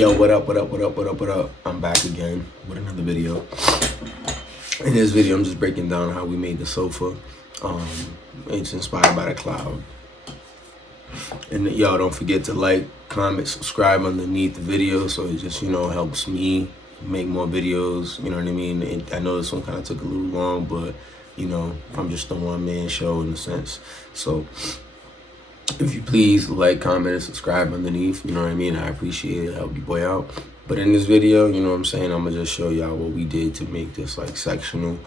Yo, what up, what up, what up, what up, what up? I'm back again with another video. In this video, I'm just breaking down how we made the sofa. It's inspired by the cloud. And y'all don't forget to like, comment, subscribe underneath the video, so it just, helps me make more videos, you know what I mean? I know this one kind of took a little long, but, I'm just a one-man show in a sense. So if you please like, comment, and subscribe underneath, you know what I mean? I appreciate it, help your boy out. But in this video, you know what I'm saying, I'm gonna just show y'all what we did to make this like sectional.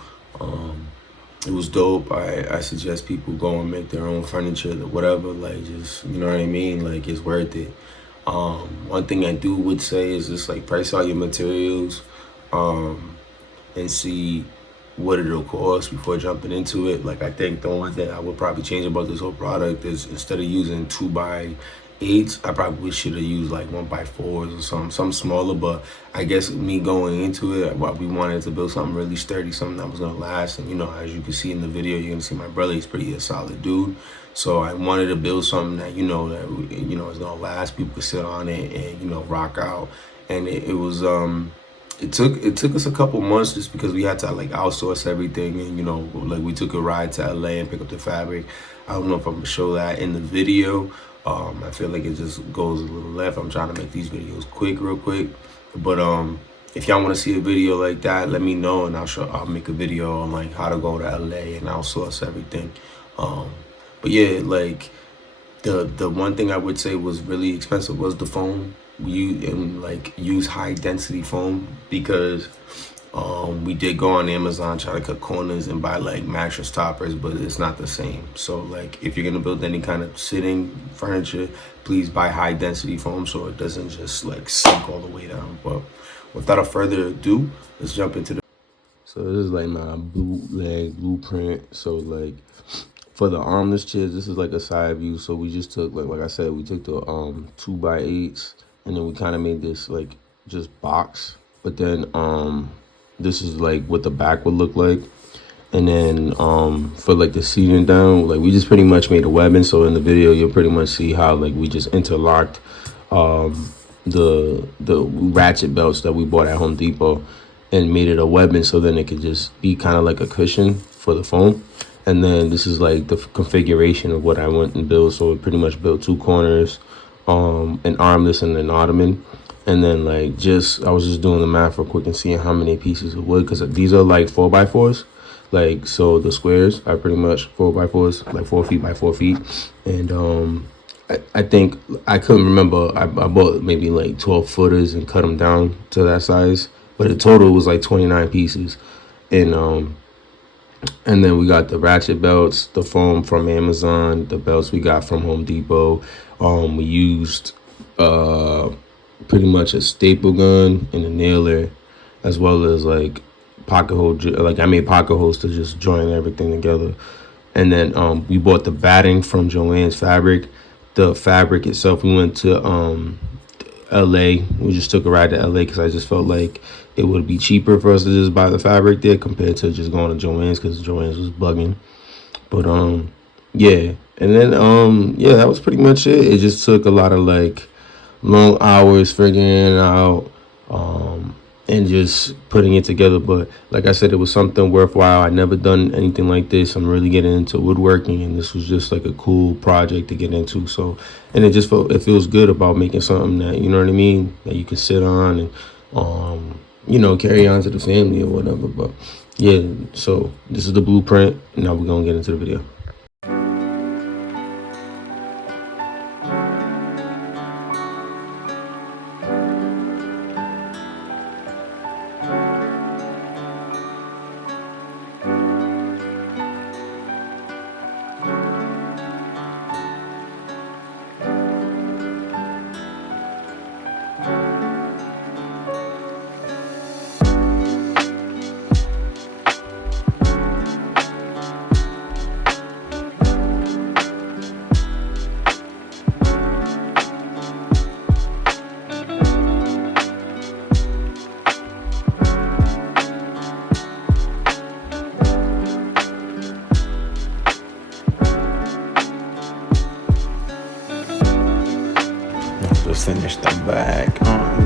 It was dope. I suggest people go and make their own furniture, whatever, like just, you know what I mean? Like it's worth it. One thing I would say is just like price out your materials and see what it'll cost before jumping into it. Like I think the one thing I would probably change about this whole product is instead of using 2x8s, I probably should have used like 1x4s or something smaller. But I guess me going into it, we wanted to build something really sturdy, something that was gonna last. And as you can see in the video, you're gonna see my brother, he's pretty a solid dude. So I wanted to build something that is gonna last. People could sit on it and rock out. And it was it took us a couple months just because we had to like outsource everything, and like we took a ride to LA and pick up the fabric. I don't know if I'm gonna show that in the video. I feel like it just goes a little left. I'm trying to make these videos real quick. But if y'all want to see a video like that, let me know and I'll make a video on like how to go to LA and outsource everything. But yeah, like the one thing I would say was really expensive was the foam. We use high density foam because we did go on Amazon, try to cut corners and buy like mattress toppers, but it's not the same. So like if you're gonna build any kind of sitting furniture, please buy high density foam so it doesn't just like sink all the way down. But without further ado, let's jump into the. So this is like my bootleg blueprint. So like for the armless chairs, this is like a side view. So we just took like I said, we took the 2x8s. And then we kind of made this like just box, but then this is like what the back would look like. And then for like the seating down, like we just pretty much made a webbing. So in the video you'll pretty much see how like we just interlocked the ratchet belts that we bought at Home Depot and made it a webbing, so then it could just be kind of like a cushion for the foam. And then this is like the configuration of what I went and built. So we pretty much built two corners, an armless and an ottoman. And then like I was just doing the math real quick and seeing how many pieces of wood, because these are like 4x4s. Like, so the squares are pretty much 4x4s, like 4 feet by 4 feet. And I think I couldn't remember, I bought maybe like 12 footers and cut them down to that size, but the total was like 29 pieces. And then we got the ratchet belts, the foam from Amazon, the belts we got from Home Depot. We used pretty much a staple gun and a nailer, as well as like pocket hole. Like I made pocket holes to just join everything together. And then we bought the batting from Joanns Fabric. The fabric itself, we went to LA. We just took a ride to LA because I just felt like it would be cheaper for us to just buy the fabric there compared to just going to Joann's, because Joann's was bugging. But yeah. And then yeah, that was pretty much it. It just took a lot of like long hours figuring it out and just putting it together. But like I said, it was something worthwhile. I never done anything like this. I'm really getting into woodworking, and this was just like a cool project to get into. So, and it feels good about making something that, you know what I mean, that you can sit on and carry on to the family or whatever. But yeah, so this is the blueprint. Now we're gonna get into the video.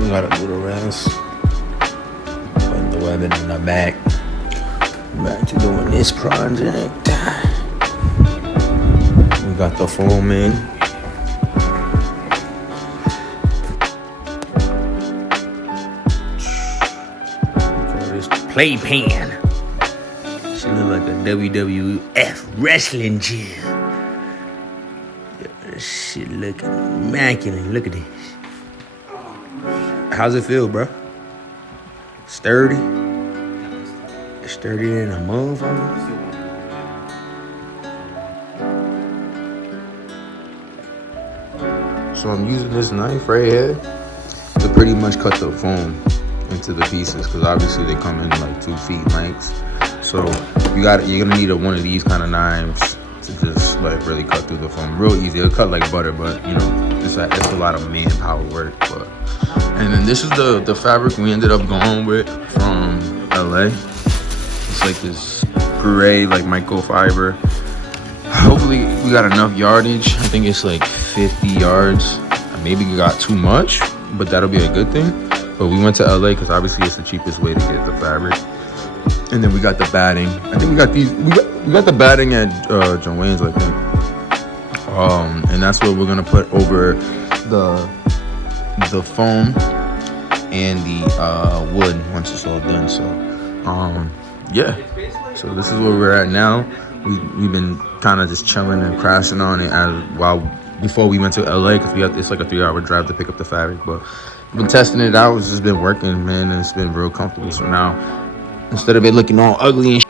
gotta do the rest. Putting the webbing in the back. Back to doing this project. We got the foam in. This playpan. She look like a WWF wrestling gym. This shit looking immaculate. Look at this. How's it feel, bro? Sturdy? Sturdy than a motherfucker? So I'm using this knife right here to pretty much cut the foam into the pieces, because obviously they come in like 2 feet lengths. So you're gonna need one of these kind of knives to just like really cut through the foam. Real easy. It'll cut like butter, but you know, it's a lot of manpower work. And then this is the fabric we ended up going with from LA. It's like this gray like microfiber. Hopefully we got enough yardage. I think it's like 50 yards. Maybe we got too much, but that'll be a good thing. But we went to LA because obviously it's the cheapest way to get the fabric. And then we got the batting. I think we got these. We got the batting at Joanns, I think. And that's what we're gonna put over the foam and the wood once it's all done. So yeah. So this is where we're at now. We've been kind of just chilling and crashing on it before we went to LA, because it's like a 3-hour drive to pick up the fabric. But we've been testing it out. It's just been working, man, and it's been real comfortable. So now, instead of it looking all ugly and so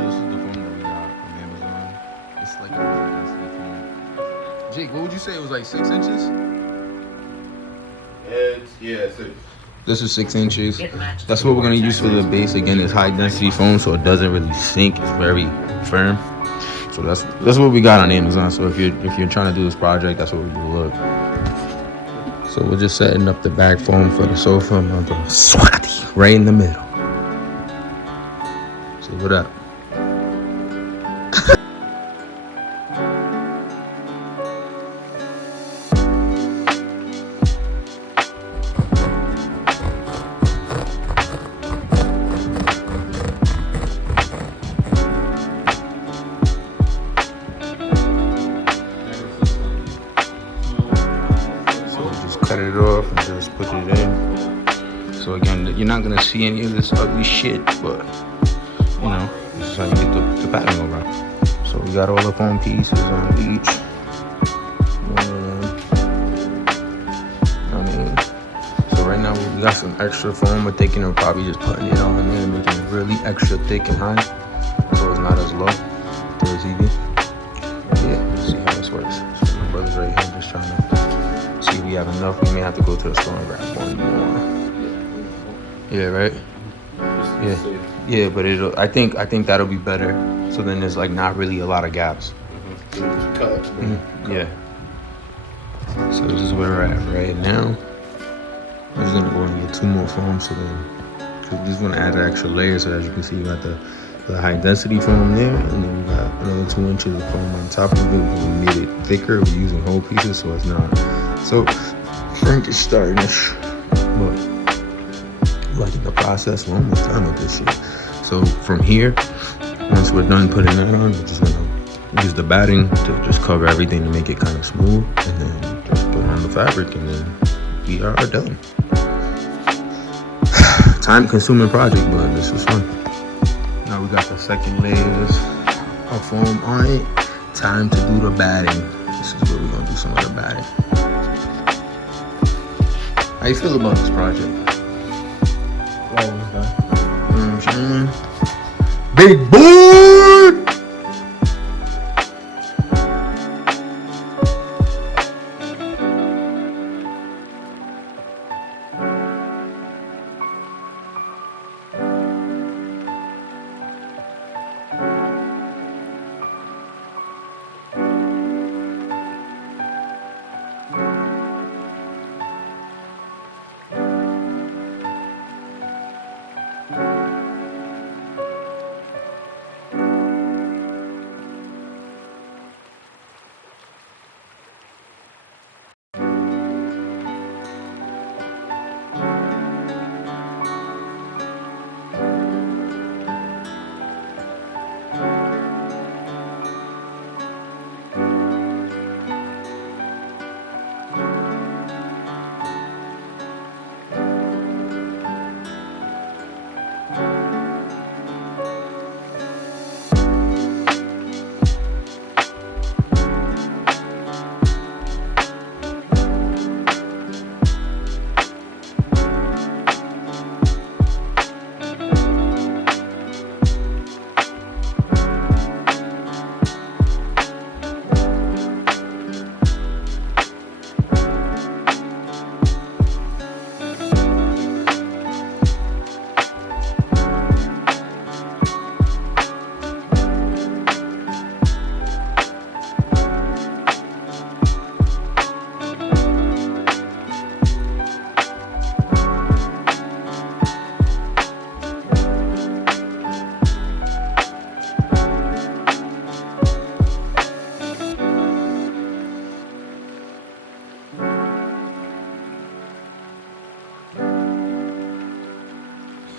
this is the foam that we got from Amazon. It's like a high-density foam. Jake, what would you say? It was like 6 inches? Yeah, 6. This is 6 inches. That's what we're gonna use for the base. Again, it's high-density foam, so it doesn't really sink. It's very firm. So that's what we got on Amazon. So if you're trying to do this project, that's what we do. Look. So we're just setting up the back foam for the sofa. I'm going to swati right in the middle. So what up? Cut it off and just put it in. So again, you're not gonna see any of this ugly shit, but you know, this is how you get the pattern over. So we got all the foam pieces on each. So right now we got some extra foam. We're thinking of probably just putting it on there and making it really extra thick and high, so it's not as low. It's easy. Yeah, let's see how this works. So my brother's right here just trying to see if we have enough. We may have to go to the store and grab one more. Yeah, right? Yeah, but I think that'll be better. So then there's like not really a lot of gaps. Yeah. So this is where we're at right now. I'm just gonna go and get 2 more foam, so then we just want to add an extra layer. So as you can see, you got the high density foam there, and then we got another 2 inches of foam on top of it. We made it thicker. We're using whole pieces, so it's not so Frankensteinish. But like in the process, we're almost done with this shit. So from here, once we're done putting that on, we're just gonna use the batting to just cover everything to make it kind of smooth, and then just put on the fabric, and then we are done. Time-consuming project, but this is fun. Now we got the second layers of foam on it. Time to do the batting. This is where we're gonna do some of the batting. How you feel about this project? Almost done. You know what I'm saying? Big boy!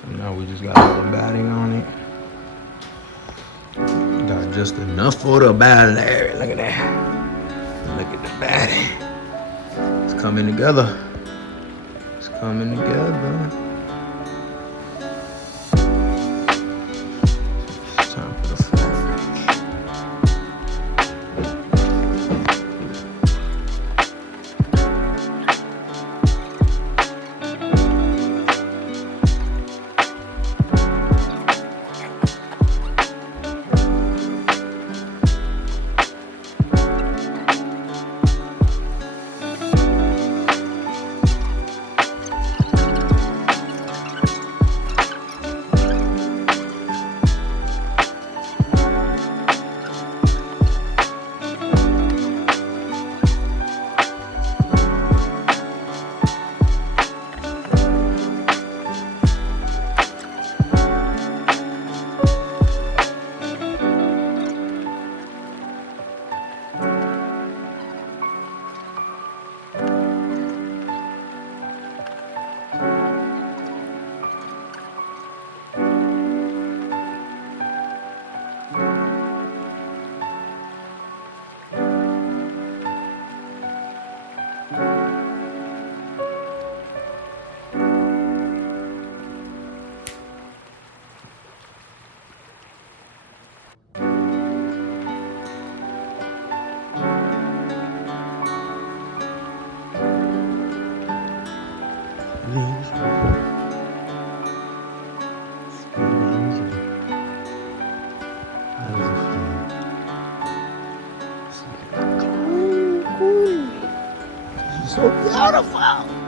Now we just got a little batting on it. Got just enough for the batting area. Look at that. Look at the batting. It's coming together. It's coming together. It's time for the fabric. So beautiful.